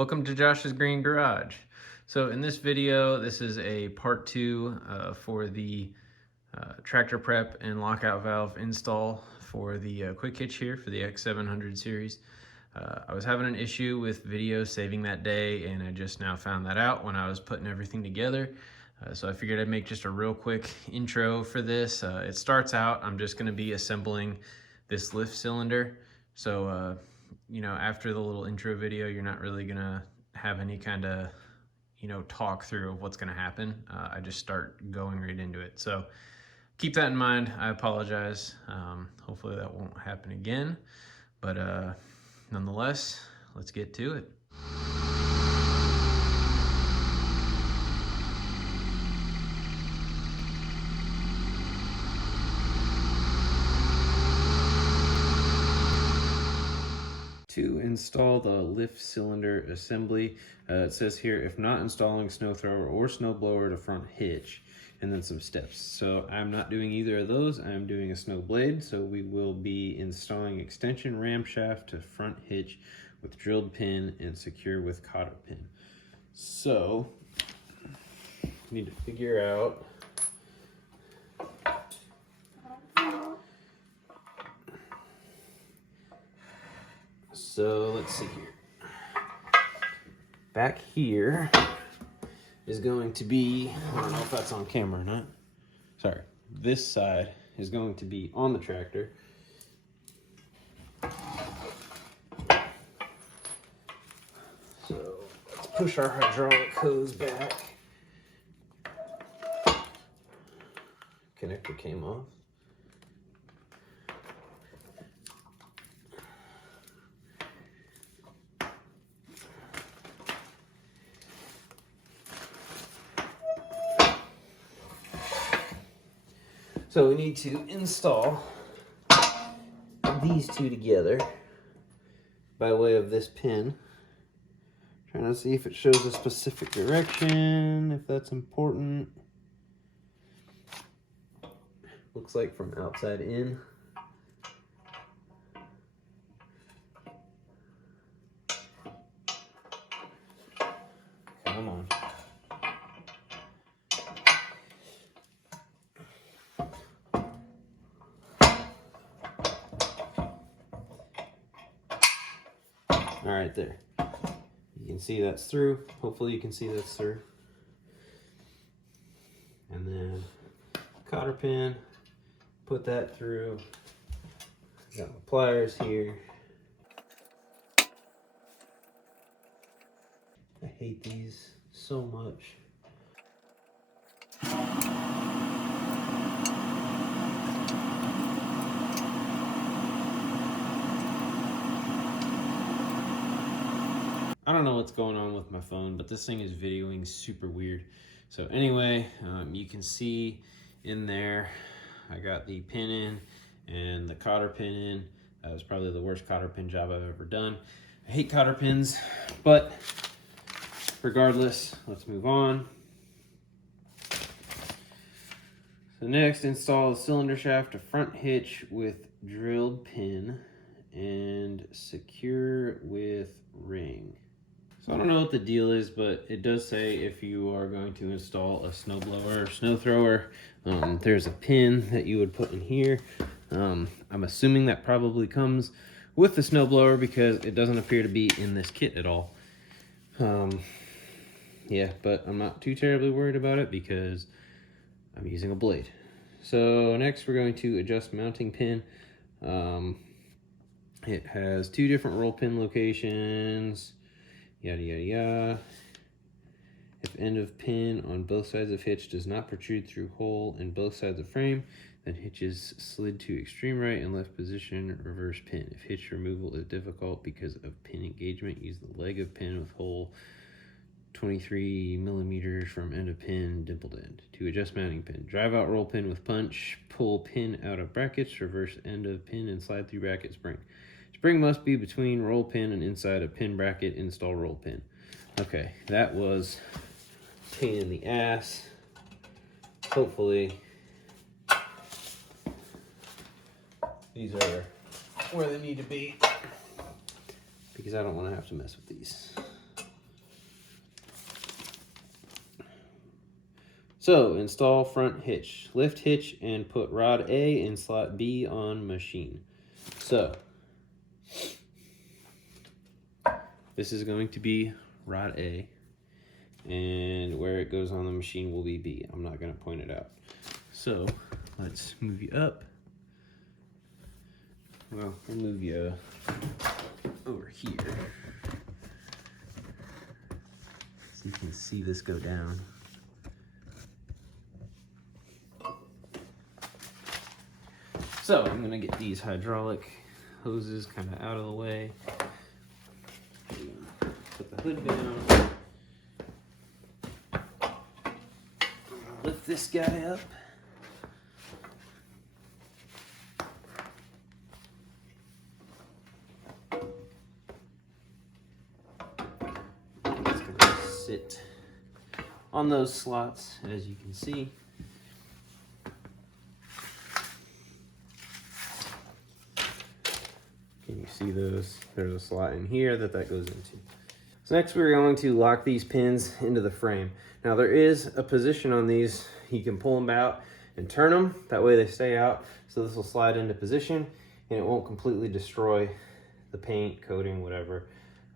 Welcome to Josh's Green Garage. So in this video, this is a part 2 for the tractor prep and lockout valve install for the quick hitch here for the X700 series. I was having an issue with video saving that day, and I just now found that out when I was putting everything together. So I figured I'd make just a real quick intro for this. It starts out, I'm just gonna be assembling this lift cylinder. So you know, after the little intro video, you're not really gonna have any kind of, you know, talk through of what's gonna happen. I just start going right into it. So keep that in mind. I apologize. Hopefully that won't happen again. But nonetheless, let's get to it. To install the lift cylinder assembly, it says here, if not installing snow thrower or snow blower to front hitch, and then some steps. So I'm not doing either of those. I'm doing a snow blade. So we will be installing extension ram shaft to front hitch with drilled pin and secure with cotter pin. So need to figure out So let's see here. Back here is going to be, I don't know if that's on camera or not. Sorry, this side is going to be on the tractor. So let's push our hydraulic hose back. Connector came off. So we need to install these two together by way of this pin. Trying to see if it shows a specific direction, if that's important. Looks like from outside in. Come on. All right, there. You can see that's through. Hopefully you can see that's through. And then cotter pin, put that through. Got my pliers here. I hate these so much. I don't know what's going on with my phone, but this thing is videoing super weird. So anyway, you can see in there, I got the pin in and the cotter pin in. That was probably the worst cotter pin job I've ever done. I hate cotter pins, but regardless, let's move on. So next, install a cylinder shaft to front hitch with drilled pin and secure with ring. So I don't know what the deal is, but it does say if you are going to install a snow blower or snow thrower, there's a pin that you would put in here. I'm assuming that probably comes with the snow blower because it doesn't appear to be in this kit at all. Yeah, but I'm not too terribly worried about it because I'm using a blade. So next we're going to adjust mounting pin. It has two different roll pin locations. Yada yada yada. If end of pin on both sides of hitch does not protrude through hole in both sides of frame, then hitch is slid to extreme right and left position, reverse pin. If hitch removal is difficult because of pin engagement, use the leg of pin with hole 23 millimeters from end of pin, dimpled end. To adjust mounting pin, drive out roll pin with punch, pull pin out of brackets, reverse end of pin and slide through bracket spring. Spring must be between roll pin and inside a pin bracket, install roll pin. Okay, that was a pain in the ass. Hopefully these are where they need to be because I don't want to have to mess with these. So install front hitch. Lift hitch and put rod A in slot B on machine. So this is going to be rod A, and where it goes on the machine will be B. I'm not going to point it out. So let's move you up. Well, we'll move you over here so you can see this go down. So I'm gonna get these hydraulic hoses kind of out of the way. Put the hood down. Lift this guy up. It's gonna sit on those slots, as you can see. Can you see those? There's a slot in here that goes into. So next we're going to lock these pins into the frame. Now there is a position on these. You can pull them out and turn them. That way they stay out. So this will slide into position and it won't completely destroy the paint, coating, whatever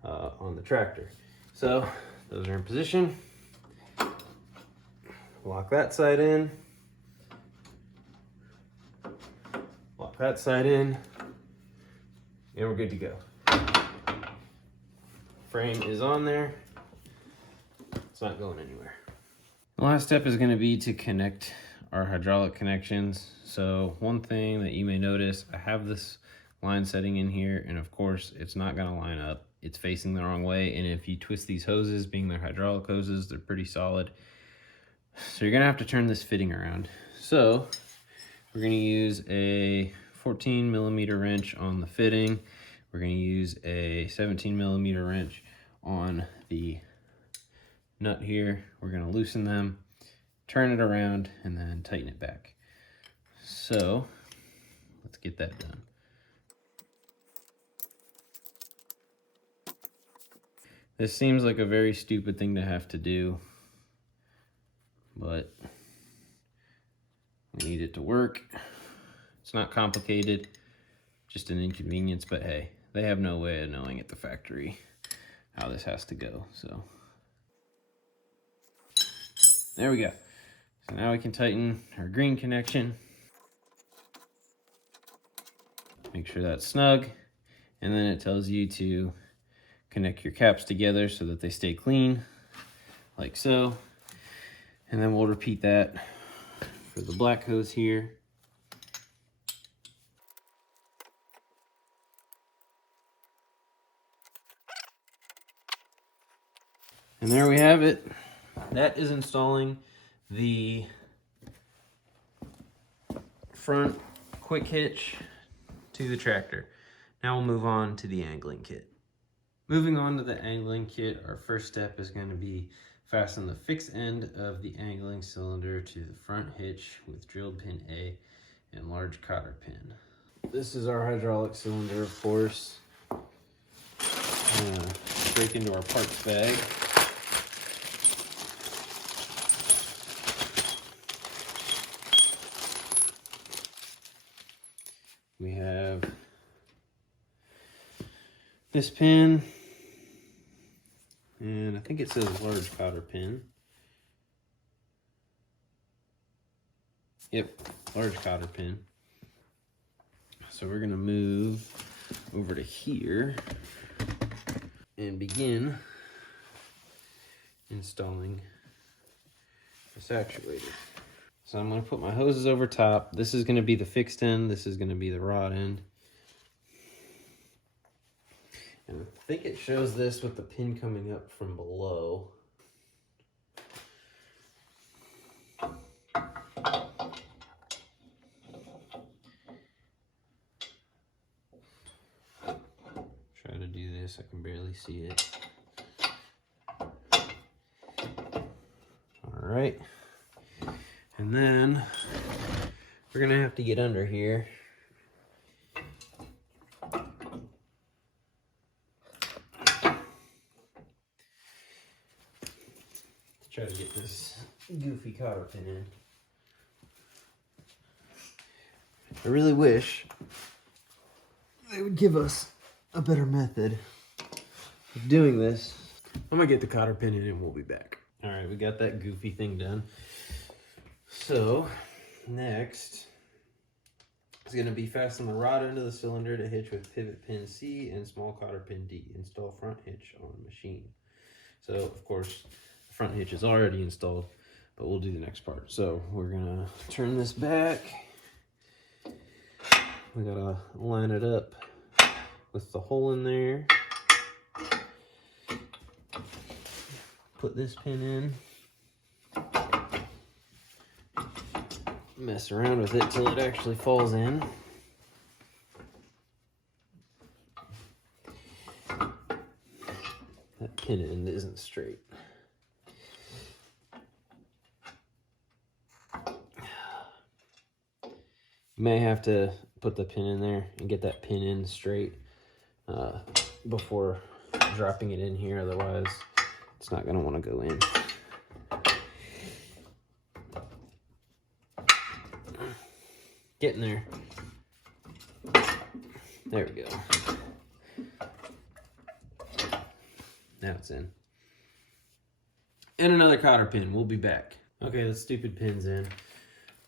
on the tractor. So those are in position. Lock that side in. Lock that side in. And we're good to go. Frame is on there. It's not going anywhere. The last step is going to be to connect our hydraulic connections. So one thing that you may notice, I have this line setting in here, and of course it's not going to line up. It's facing the wrong way, and if you twist these hoses, being they're hydraulic hoses, they're pretty solid. So you're going to have to turn this fitting around. So we're going to use a 14mm wrench on the fitting. We're going to use a 17mm wrench on the nut here. We're going to loosen them, turn it around, and then tighten it back. So let's get that done. This seems like a very stupid thing to have to do, but we need it to work. It's not complicated, just an inconvenience, but hey, they have no way of knowing at the factory how this has to go, so. There we go. So now we can tighten our green connection. Make sure that's snug, and then it tells you to connect your caps together so that they stay clean, like so. And then we'll repeat that for the black hose here. And there we have it. That is installing the front quick hitch to the tractor. Now we'll move on to the angling kit. Moving on to the angling kit, our first step is going to be fasten the fixed end of the angling cylinder to the front hitch with drilled pin A and large cotter pin. This is our hydraulic cylinder, of course. Break into our parts bag. We have this pin, and I think it says large cotter pin. Yep, large cotter pin. So we're gonna move over to here and begin installing this actuator. So I'm going to put my hoses over top. This is going to be the fixed end. This is going to be the rod end. And I think it shows this with the pin coming up from below. Try to do this. I can barely see it. All right. And then we're gonna have to get under here. Try to get this goofy cotter pin in. I really wish they would give us a better method of doing this. I'm gonna get the cotter pin in and we'll be back. All right, we got that goofy thing done. So next is gonna be fasten the rod into the cylinder to hitch with pivot pin C and small cotter pin D. Install front hitch on machine. So of course, the front hitch is already installed, but we'll do the next part. So we're gonna turn this back. We gotta line it up with the hole in there. Put this pin in. Mess around with it till it actually falls in. That pin end isn't straight. You may have to put the pin in there and get that pin in straight before dropping it in here, otherwise it's not going to want to go in. Getting there. There we go. Now it's in. And another cotter pin. We'll be back. Okay, the stupid pin's in.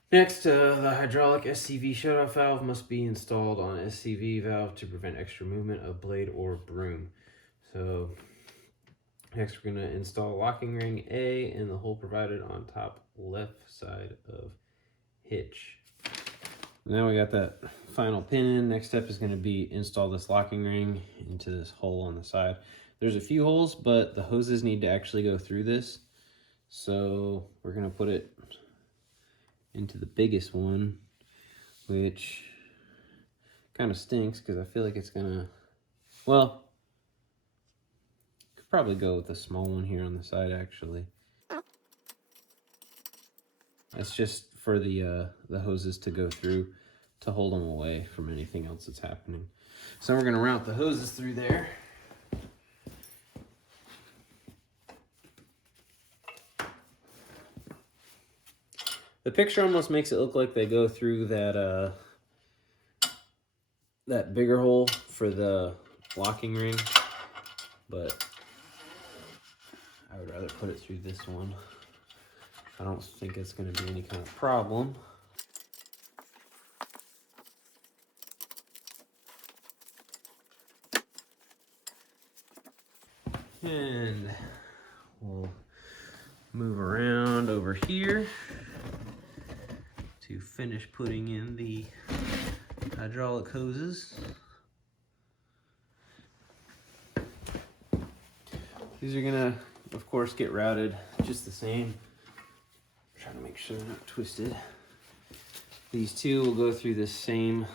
Next, the hydraulic SCV shutoff valve must be installed on SCV valve to prevent extra movement of blade or broom. So next we're going to install locking ring A and the hole provided on top left side of hitch. Now we got that final pin in. Next step is going to be install this locking ring into this hole on the side. There's a few holes, but the hoses need to actually go through this. So we're going to put it into the biggest one, which kind of stinks because I feel like it's going to, well, could probably go with the small one here on the side actually. It's just for the hoses to go through to hold them away from anything else that's happening. So we're gonna route the hoses through there. The picture almost makes it look like they go through that that bigger hole for the locking ring, but I would rather put it through this one. I don't think it's going to be any kind of problem. And we'll move around over here to finish putting in the hydraulic hoses. These are going to, of course, get routed just the same. Trying to make sure they're not twisted. These two will go through this same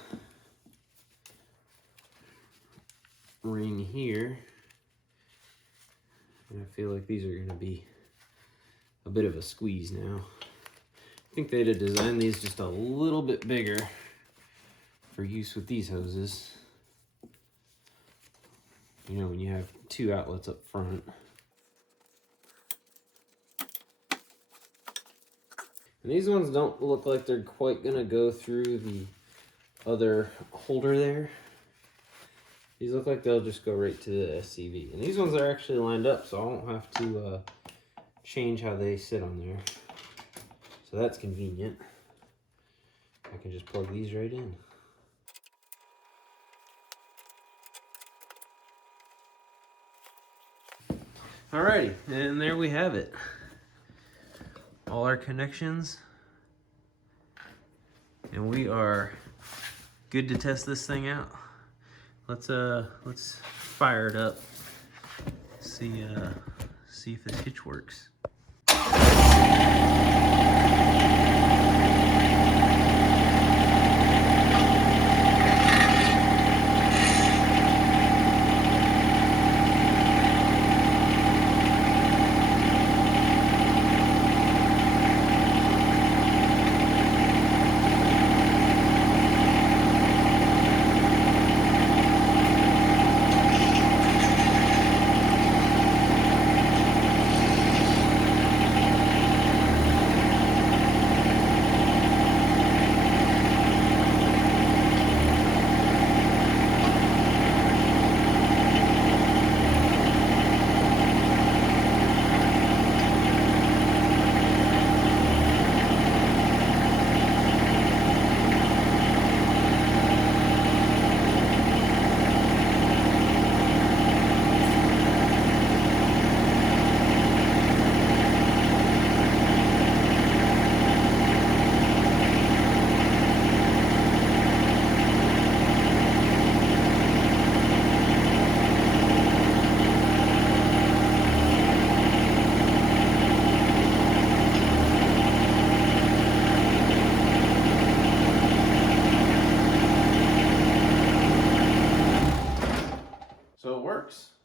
ring here. And I feel like these are going to be a bit of a squeeze now. I think they'd have designed these just a little bit bigger for use with these hoses. You know, when you have two outlets up front. And these ones don't look like they're quite gonna go through the other holder there. These look like they'll just go right to the SCV. And these ones are actually lined up, so I won't have to change how they sit on there. So that's convenient. I can just plug these right in. Alrighty, and there we have it. All our connections, and we are good to test this thing out. Let's fire it up. See if this hitch works.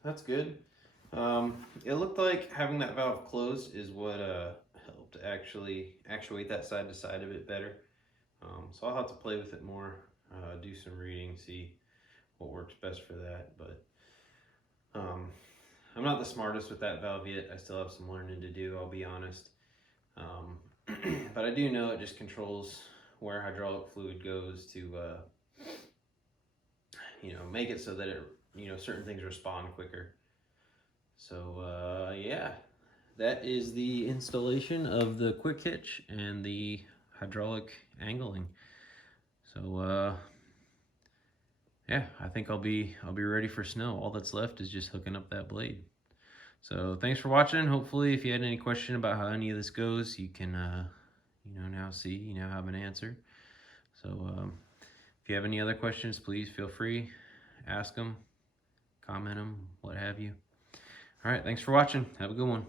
That's good. It looked like having that valve closed is what helped actually actuate that side to side a bit better. So I'll have to play with it more, do some reading, see what works best for that. But I'm not the smartest with that valve yet. I still have some learning to do, I'll be honest. But I do know it just controls where hydraulic fluid goes to, you know, make it so that it, you know, certain things respond quicker. So yeah, that is the installation of the quick hitch and the hydraulic angling. So yeah, I think I'll be ready for snow. All that's left is just hooking up that blade. So thanks for watching. Hopefully, if you had any question about how any of this goes, you can you know, now see, you now have an answer. So if you have any other questions, please feel free, ask them, comment them, what have you. All right, thanks for watching. Have a good one.